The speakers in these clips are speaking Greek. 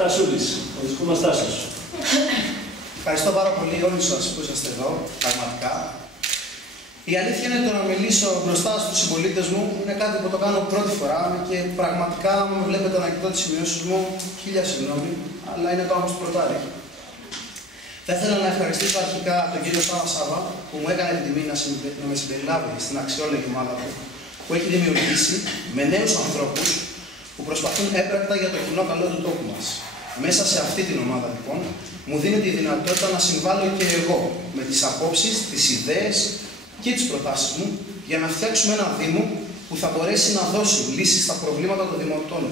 Τασούλης, ο δικός μας Τάσος. Ευχαριστώ πάρα πολύ όλοι σας που είσαστε εδώ, πραγματικά. Η αλήθεια είναι το να μιλήσω μπροστά στους συμπολίτες μου είναι κάτι που το κάνω πρώτη φορά και πραγματικά, αν με βλέπετε να κοιτώ τις σημειώσεις μου, χίλια συγγνώμη, αλλά είναι το άγχος του πρωτάρι. Θα ήθελα να ευχαριστήσω αρχικά τον κύριο Σάβα που μου έκανε την τιμή να με συμπεριλάβει στην αξιόλογη ομάδα που έχει δημιουργήσει με νέους ανθρώπους που προσπαθούν έμπρακτα για το κοινό καλό του τόπου μας. Μέσα σε αυτή την ομάδα, λοιπόν, μου δίνεται η δυνατότητα να συμβάλλω και εγώ με τις απόψεις, τις ιδέες και τις προτάσεις μου για να φτιάξουμε ένα Δήμο που θα μπορέσει να δώσει λύσεις στα προβλήματα των δημοτών,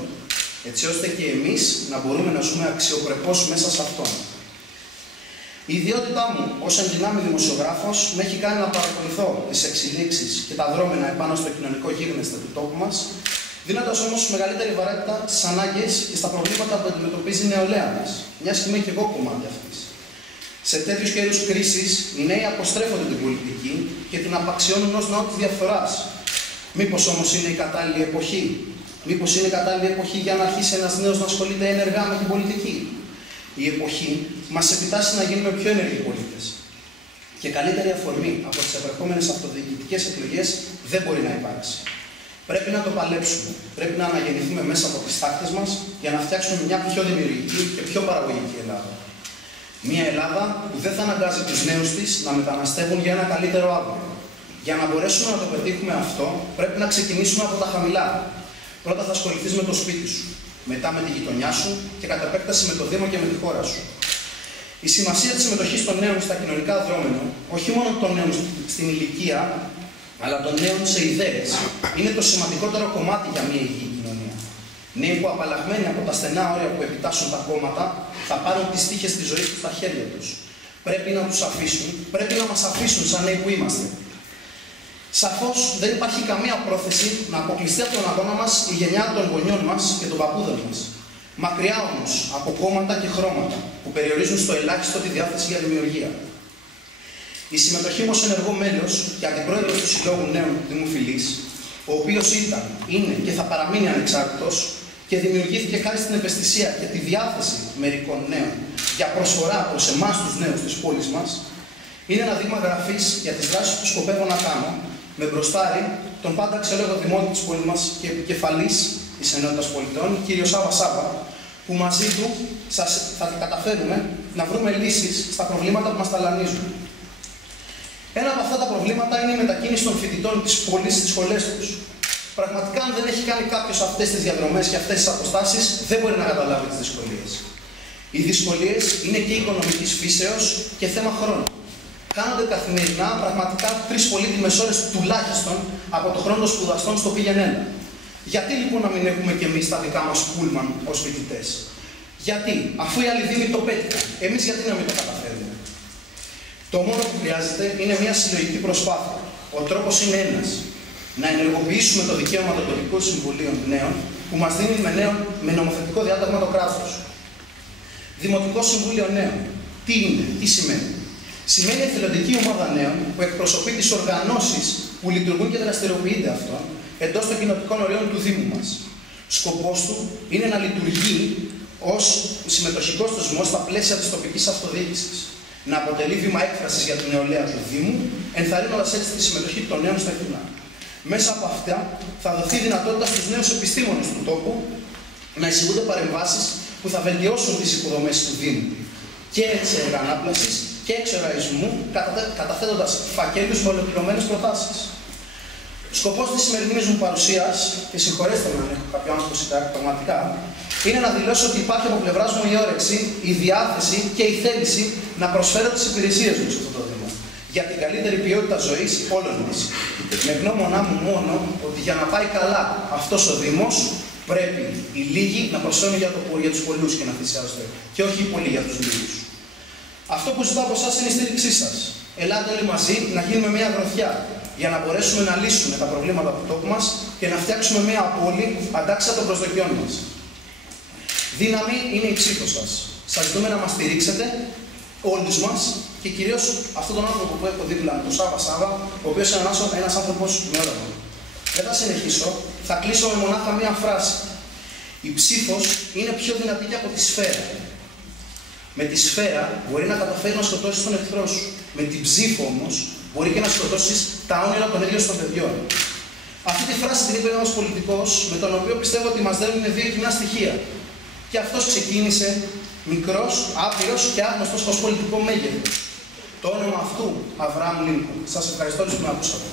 έτσι ώστε και εμείς να μπορούμε να ζούμε αξιοπρεπώς μέσα σε αυτόν. Η ιδιότητά μου ως ενδυνάμει δημοσιογράφος με έχει κάνει να παρακολουθώ τις εξελίξεις και τα δρόμενα επάνω στο κοινωνικό γίγνεσθε του τόπου μας, δίνοντας όμως μεγαλύτερη βαρύτητα στις ανάγκες και στα προβλήματα που αντιμετωπίζει η νεολαία μας, μιας και είμαι και εγώ κομμάτι αυτής. Σε τέτοιους καιρούς κρίσης, οι νέοι αποστρέφονται την πολιτική και την απαξιώνουν ως ναό της διαφθοράς. Μήπως όμως είναι η κατάλληλη εποχή? Μήπως είναι η κατάλληλη εποχή για να αρχίσει ένας νέος να ασχολείται ενεργά με την πολιτική? Η εποχή μας επιτάσσει να γίνουμε πιο ενεργοί πολίτες. Και καλύτερη αφορμή από τις επερχόμενες αυτοδιοικητικές εκλογές δεν μπορεί να υπάρξει. Πρέπει να το παλέψουμε. Πρέπει να αναγεννηθούμε μέσα από τις τάχτες μας για να φτιάξουμε μια πιο δημιουργική και πιο παραγωγική Ελλάδα. Μια Ελλάδα που δεν θα αναγκάζει τους νέους της να μεταναστεύουν για ένα καλύτερο αύριο. Για να μπορέσουμε να το πετύχουμε αυτό, πρέπει να ξεκινήσουμε από τα χαμηλά. Πρώτα θα ασχοληθείς με το σπίτι σου, μετά με τη γειτονιά σου και κατ' επέκταση με το Δήμο και με τη χώρα σου. Η σημασία της συμμετοχής των νέων στα κοινωνικά δρόμενα, όχι μόνο των νέων στην ηλικία, αλλά των νέων σε ιδέες, είναι το σημαντικότερο κομμάτι για μια υγιή κοινωνία. Νέοι που απαλλαγμένοι από τα στενά όρια που επιτάσσουν τα κόμματα, θα πάρουν τις τύχες της ζωής τους στα χέρια τους. Πρέπει να τους αφήσουν, πρέπει να μας αφήσουν σαν νέοι που είμαστε. Σαφώς δεν υπάρχει καμία πρόθεση να αποκλειστεί από τον αγώνα μας η γενιά των γονιών μας και των παππούδων μας. Μακριά όμως από κόμματα και χρώματα που περιορίζουν στο ελάχιστο τη διάθεση για δημιουργία. Η συμμετοχή μου ως ενεργό μέλος και αντιπρόεδρος του Συλλόγου Νέων Δήμου Φυλής, ο οποίος ήταν, είναι και θα παραμείνει ανεξάρτητος και δημιουργήθηκε χάρη στην ευαισθησία και τη διάθεση μερικών νέων για προσφορά προς εμάς τους νέους της πόλης μας, είναι ένα δείγμα γραφής για τις δράσεις που σκοπεύω να κάνω με μπροστάρι τον πάντα αξιόλογο δημότη της πόλης μας και επικεφαλής της Ενότητας Πολιτών, κύριο Σάβα, που μαζί του θα καταφέρουμε να βρούμε λύσεις στα προβλήματα που μας ταλανίζουν. Ένα από αυτά τα προβλήματα είναι η μετακίνηση των φοιτητών της πόλης στις σχολές τους. Πραγματικά, αν δεν έχει κάνει κάποιος αυτές τις διαδρομές και αυτές τις αποστάσεις, δεν μπορεί να καταλάβει τις δυσκολίες. Οι δυσκολίες είναι και οικονομικής φύσεως και θέμα χρόνου. Κάνονται καθημερινά πραγματικά 3 πολύτιμες ώρες τουλάχιστον από το χρόνο των σπουδαστών στο πήγαινε ένα. Γιατί λοιπόν να μην έχουμε κι εμείς τα δικά μας πούλμαν ως φοιτητές? Γιατί, αφού οι άλλοι δήμοι το πέτυχαν, εμείς γιατί να μην το καταφέρουμε? Το μόνο που χρειάζεται είναι μια συλλογική προσπάθεια. Ο τρόπος είναι ένας. Να ενεργοποιήσουμε το δικαίωμα των τοπικών συμβουλίων νέων που μας δίνει με νομοθετικό διάταγμα το κράτος. Δημοτικό Συμβούλιο Νέων. Τι είναι, τι σημαίνει? Σημαίνει εθελοντική ομάδα νέων που εκπροσωπεί τις οργανώσεις που λειτουργούν και δραστηριοποιείται αυτών εντός των κοινοτικών ορίων του Δήμου μας. Σκοπός του είναι να λειτουργεί ως συμμετοχικός θεσμός στα πλαίσια της τοπικής αυτοδιοίκησης. Να αποτελεί βήμα έκφρασης για την νεολαία του Δήμου, ενθαρρύνοντας έτσι τη συμμετοχή των νέων στα κοινά. Μέσα από αυτά θα δοθεί δυνατότητα στους νέους επιστήμονες του τόπου να εισηγούνται παρεμβάσεις που θα βελτιώσουν τις υποδομές του Δήμου και σε έργα ανάπλασης και εξοραϊσμού, καταθέτοντας φακέλους με ολοκληρωμένες προτάσεις. Σκοπός της σημερινής μου παρουσίας, και συγχωρέστε με αν έχω κάποιο άνθρωπο συντάκτη πραγματικά, είναι να δηλώσω ότι υπάρχει από πλευράς μου η όρεξη, η διάθεση και η θέληση να προσφέρω τις υπηρεσίες μου σε αυτό το Δήμο. Για την καλύτερη ποιότητα ζωής όλων μας. Με γνώμονά μου μόνο ότι για να πάει καλά αυτός ο Δήμος, πρέπει οι λίγοι να προσφέρουν για τους πολλούς και να θυσιάζονται, και όχι οι πολλοί για τους λίγους. Αυτό που ζητάω από εσάς είναι η στήριξή σας. Ελάτε όλοι μαζί να γίνουμε μια γροθιά για να μπορέσουμε να λύσουμε τα προβλήματα του τόπου μας και να φτιάξουμε μια πόλη αντάξια των προσδοκιών μας. Δύναμη είναι η ψήφος σας. Σας ζητούμε να μας στηρίξετε, όλους μας, και κυρίως αυτόν τον άνθρωπο που έχω δίπλα, τον Σάβα, ο οποίος είναι ένας άνθρωπος με όραμα. Δεν θα συνεχίσω, θα κλείσω με μονάχα μία φράση. Η ψήφος είναι πιο δυνατή και από τη σφαίρα. Με τη σφαίρα μπορεί να καταφέρει να σκοτώσεις τον εχθρό σου. Με την ψήφο όμως μπορεί και να σκοτώσεις τα όνειρα των ίδιων των παιδιών. Αυτή τη φράση την είπε ένας πολιτικός, με τον οποίο πιστεύω ότι μας δίνουν δύο κοινά στοιχεία. Και αυτός ξεκίνησε μικρός, άπειρος και άγνωστος ως πολιτικό μέγεθος. Το όνομα αυτού, Αβραάμ Λίνκολν. Σας ευχαριστώ όλους που με ακούσατε.